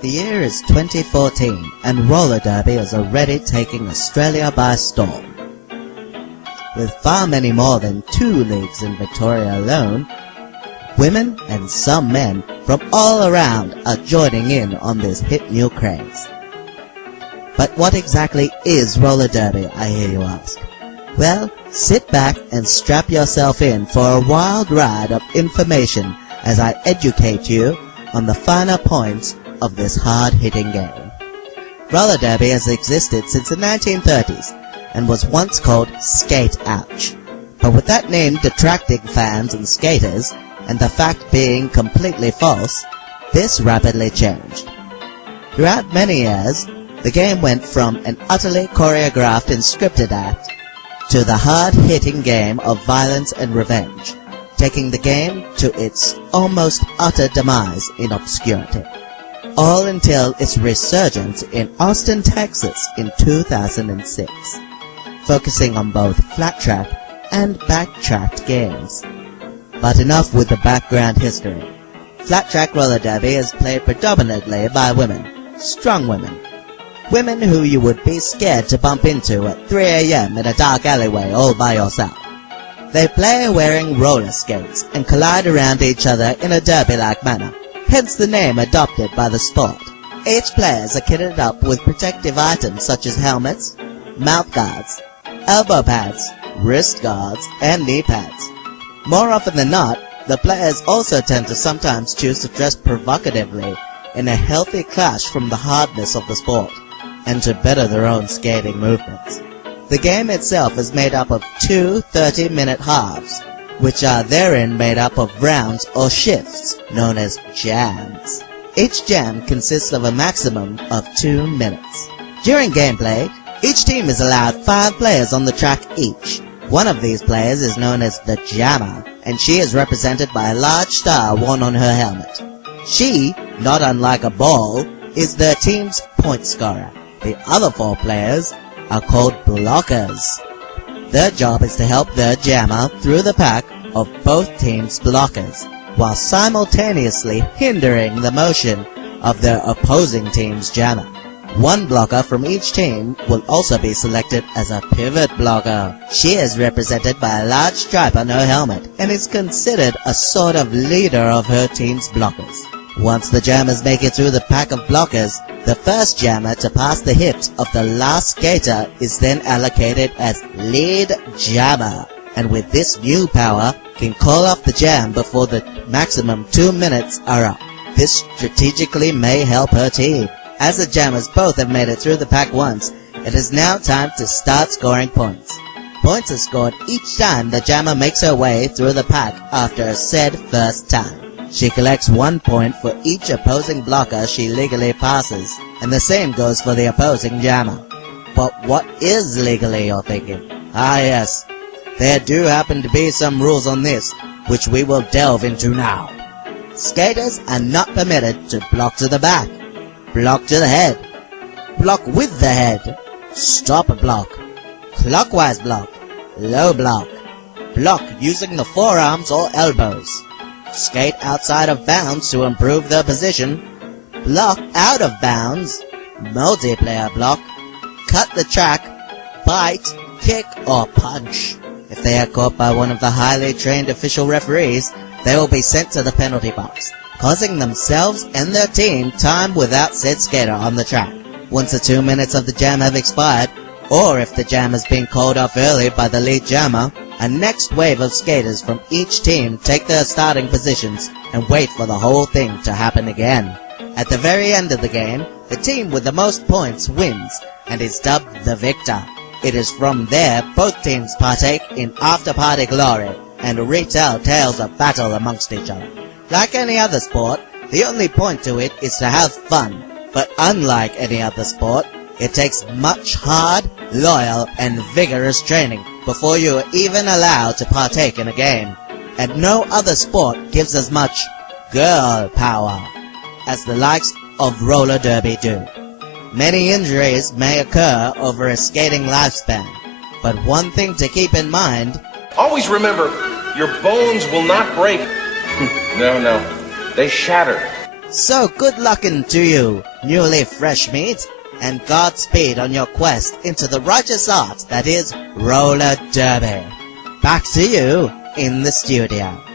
The year is 2014 and roller derby is already taking Australia by storm. With far many more than 2 leagues in Victoria alone, women and some men from all around are joining in on this hip new craze. But what exactly is roller derby, I hear you ask? Well, sit back and strap yourself in for a wild ride of information as I educate you on the finer points of this hard-hitting game. Roller derby has existed since the 1930s and was once called skate ouch. But with that name detracting fans and skaters, and the fact being completely false, this rapidly changed. Throughout many years, the game went from an utterly choreographed and scripted act to the hard-hitting game of violence and revenge, taking the game to its almost utter demise in obscurity. All until its resurgence in Austin, Texas in 2006, focusing on both flat track and backtracked games. But enough with the background history. Flat track roller derby is played predominantly by women, strong women. Women who you would be scared to bump into at 3 a.m. in a dark alleyway all by yourself. They play wearing roller skates and collide around each other in a derby-like manner, hence the name adopted by the sport. Each players are kitted up with protective items such as helmets, mouth guards, elbow pads, wrist guards, and knee pads. More often than not, the players also tend to sometimes choose to dress provocatively in a healthy clash from the hardness of the sport, and to better their own skating movements. The game itself is made up of 2 30-minute halves, which are therein made up of rounds or shifts, known as jams. Each jam consists of a maximum of 2 minutes. During gameplay, each team is allowed 5 players on the track each. One of these players is known as the jammer, and she is represented by a large star worn on her helmet. She, not unlike a ball, is their team's point scorer. The other 4 players are called blockers. Their job is to help their jammer through the pack of both teams' blockers, while simultaneously hindering the motion of their opposing team's jammer. One blocker from each team will also be selected as a pivot blocker. She is represented by a large stripe on her helmet and is considered a sort of leader of her team's blockers. Once the jammers make it through the pack of blockers, the first jammer to pass the hips of the last skater is then allocated as lead jammer, and with this new power can call off the jam before the maximum 2 minutes are up. This strategically may help her team. As the jammers both have made it through the pack once, it is now time to start scoring points. Points are scored each time the jammer makes her way through the pack after a said first time. She collects 1 point for each opposing blocker she legally passes, and the same goes for the opposing jammer. But what is legally, you're thinking? Ah yes, there do happen to be some rules on this, which we will delve into now. Skaters are not permitted to block to the back, block to the head, block with the head, stop block, clockwise block, low block, block using the forearms or elbows, skate outside of bounds to improve their position, block out of bounds, multiplayer block, cut the track, bite, kick, or punch. If they are caught by one of the highly trained official referees, they will be sent to the penalty box, causing themselves and their team time without said skater on the track. Once the 2 minutes of the jam have expired, or if the jam has been called off early by the lead jammer, a next wave of skaters from each team take their starting positions and wait for the whole thing to happen again. At the very end of the game, the team with the most points wins and is dubbed the victor. It is from there both teams partake in after-party glory and retell tales of battle amongst each other. Like any other sport, the only point to it is to have fun. But unlike any other sport, it takes much hard, loyal, and vigorous training before you are even allowed to partake in a game. And no other sport gives as much girl power as the likes of roller derby do. Many injuries may occur over a skating lifespan, but one thing to keep in mind, always remember, your bones will not break. No, they shatter. So good luckin' to you, newly fresh meat, and Godspeed on your quest into the righteous art that is roller derby. Back to you in the studio.